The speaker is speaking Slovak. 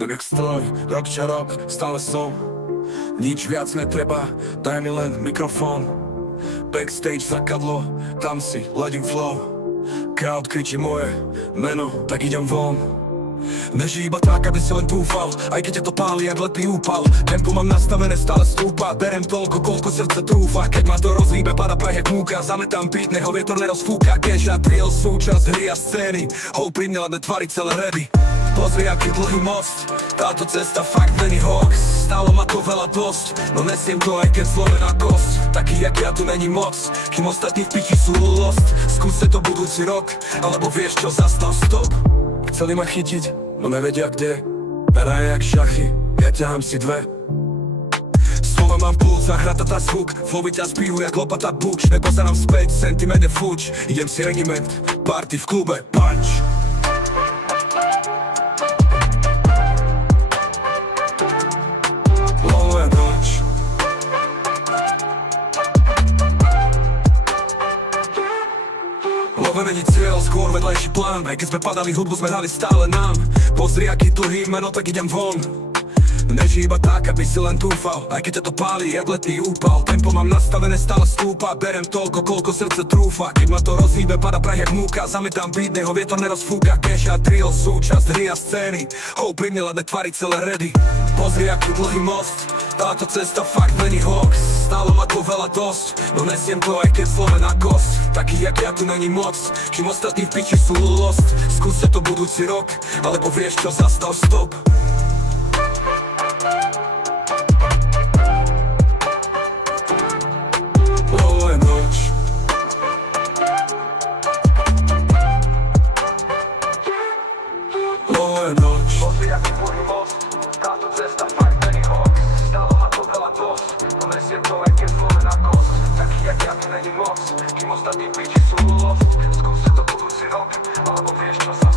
Tak jak stroj, rok čo rok, stále som. Nič viac netreba, daj mi len mikrofón. Backstage zakadlo, tam si ladím flow. Crowd kričí moje meno, tak idem von. Nežij iba tak, aby si len dúfal, aj keď ťa to páli jak letný úpal. Tempo mám nastavené, stále stúpa, berem toľko, koľko srdce trúfa. Keď ma to rozhýbe, pada prach jak múka, zametám beat, nech ho vietor nerozfúka. Cash a drill, súčasť hry a scény, hou pri mne ladné tvary celé ready. Pozri, aký dlhý most, táto cesta fakt není hoax. Stálo ma to veľa dosť, no nesiem to aj keď zlomená kosť. Taký jak ja tu není moc, kým ostatní v piči sú lost. Skúste to budúci rok, alebo vieš čo, zastav stop. Chceli ma chytiť, no nevedia kde. Hraje jak šachy, ja ťahám si dve. Slova mám puls a hratatá zvuk, flowy ťa zbijú jak lopata buč. Nepozerám späť, sentiment je fuč, idem si regiment, party v klube, punch. Love není cieľ, skôr vedlejší plán. Aj keď sme padali, hudbu sme hrali stále nám. Pozri, aký dlhý meno, tak idem von. Nežij iba tak, aby si len dúfal, aj keď ťa to páli, jak letný úpal. Tempo mám nastavené, stále stúpa, berem toľko, koľko srdce trúfa. Keď ma to rozhýbe, pada prach jak múka, zametám beat, nech ho vietor nerozfúka. Cash a drill, súčasť hry a scény, hou pri mne ladné tvary celé ready. Pozri, aký dlhý most, táto cesta fakt není hoax. Stálo ma to veľa dosť, no nesiem to aj keď zlomená kosť. Taký jak ja tu není moc, kým ostatní v piči sú lost. Skúste to budúci rok, alebo vieš čo, zastav stop. Pozri, aký dlhý most, táto cesta fakt není hoax. Stálo ma to veľa dosť, no nesiem to aj keď zlomená kosť. Taký jak ja tu není moc, kým ostatní piči sú lost. Skúste to budúci rok, alebo vieš čo sa